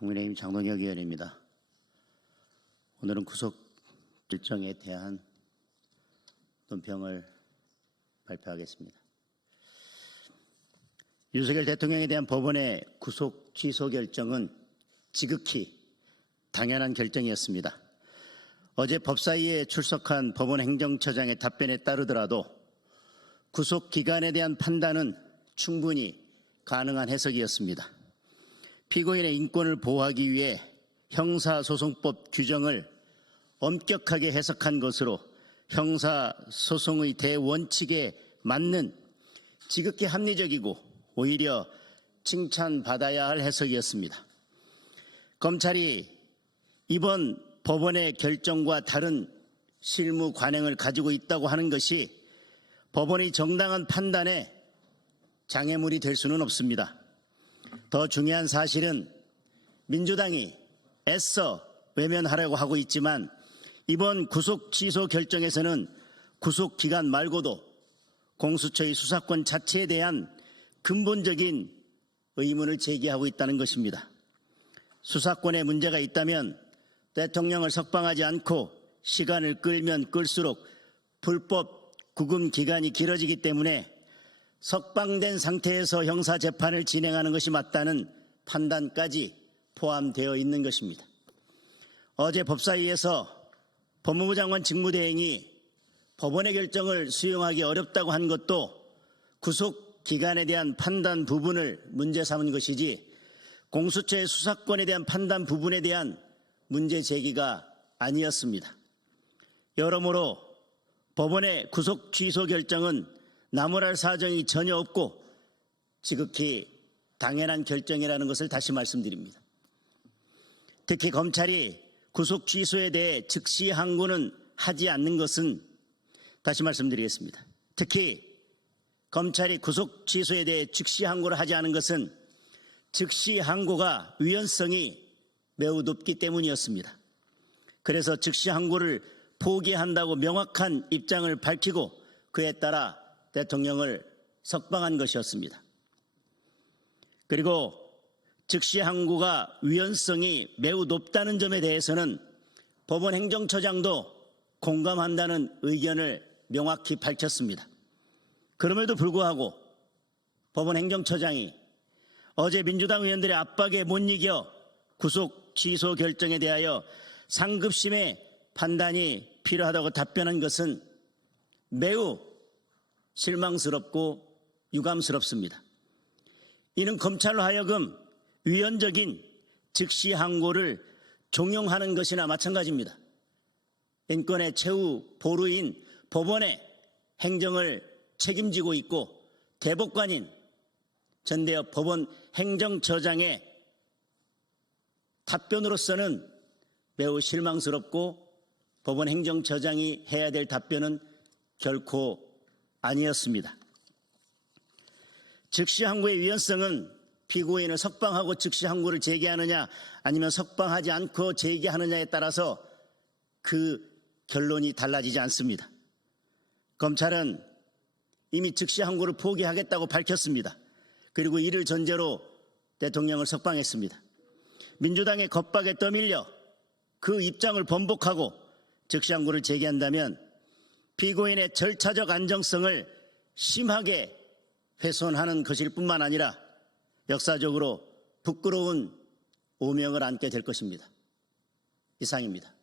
국민의힘 장동혁 의원입니다. 오늘은 구속 결정에 대한 논평을 발표하겠습니다. 윤석열 대통령에 대한 법원의 구속 취소 결정은 지극히 당연한 결정이었습니다. 어제 법사위에 출석한 법원 행정처장의 답변에 따르더라도 구속 기간에 대한 판단은 충분히 가능한 해석이었습니다. 피고인의 인권을 보호하기 위해 형사소송법 규정을 엄격하게 해석한 것으로 형사소송의 대원칙에 맞는 지극히 합리적이고 오히려 칭찬받아야 할 해석이었습니다. 검찰이 이번 법원의 결정과 다른 실무 관행을 가지고 있다고 하는 것이 법원의 정당한 판단에 장애물이 될 수는 없습니다. 더 중요한 사실은 민주당이 애써 외면하려고 하고 있지만 이번 구속 취소 결정에서는 구속 기간 말고도 공수처의 수사권 자체에 대한 근본적인 의문을 제기하고 있다는 것입니다. 수사권에 문제가 있다면 대통령을 석방하지 않고 시간을 끌면 끌수록 불법 구금 기간이 길어지기 때문에 석방된 상태에서 형사재판을 진행하는 것이 맞다는 판단까지 포함되어 있는 것입니다. 어제 법사위에서 법무부 장관 직무대행이 법원의 결정을 수용하기 어렵다고 한 것도 구속 기간에 대한 판단 부분을 문제 삼은 것이지 공수처의 수사권에 대한 판단 부분에 대한 문제 제기가 아니었습니다. 여러모로 법원의 구속 취소 결정은 나무랄 사정이 전혀 없고 지극히 당연한 결정이라는 것을 다시 말씀드립니다. 특히 검찰이 구속 취소에 대해 즉시 항고는 하지 않는 것은 다시 말씀드리겠습니다. 특히 검찰이 구속 취소에 대해 즉시 항고를 하지 않은 것은 즉시 항고가 위헌성이 매우 높기 때문이었습니다. 그래서 즉시 항고를 포기한다고 명확한 입장을 밝히고 그에 따라 대통령을 석방한 것이었습니다. 그리고 즉시 항고가 위헌성이 매우 높다는 점에 대해서는 법원 행정처장도 공감한다는 의견을 명확히 밝혔습니다. 그럼에도 불구하고 법원 행정처장이 어제 민주당 의원들의 압박에 못 이겨 구속 취소 결정에 대하여 상급심의 판단이 필요하다고 답변한 것은 매우 실망스럽고 유감스럽습니다. 이는 검찰로 하여금 위헌적인 즉시 항고를 종용하는 것이나 마찬가지입니다. 인권의 최후 보루인 법원의 행정을 책임지고 있고 대법관인 전대협 법원 행정처장의 답변으로서는 매우 실망스럽고 법원 행정처장이 해야 될 답변은 결코 아니었습니다. 즉시 항고의 위헌성은 피고인을 석방하고 즉시 항고를 제기하느냐 아니면 석방하지 않고 제기하느냐에 따라서 그 결론이 달라지지 않습니다. 검찰은 이미 즉시 항고를 포기하겠다고 밝혔습니다. 그리고 이를 전제로 대통령을 석방했습니다. 민주당의 겁박에 떠밀려 그 입장을 번복하고 즉시 항고를 제기한다면 피고인의 절차적 안정성을 심하게 훼손하는 것일 뿐만 아니라 역사적으로 부끄러운 오명을 안게 될 것입니다. 이상입니다.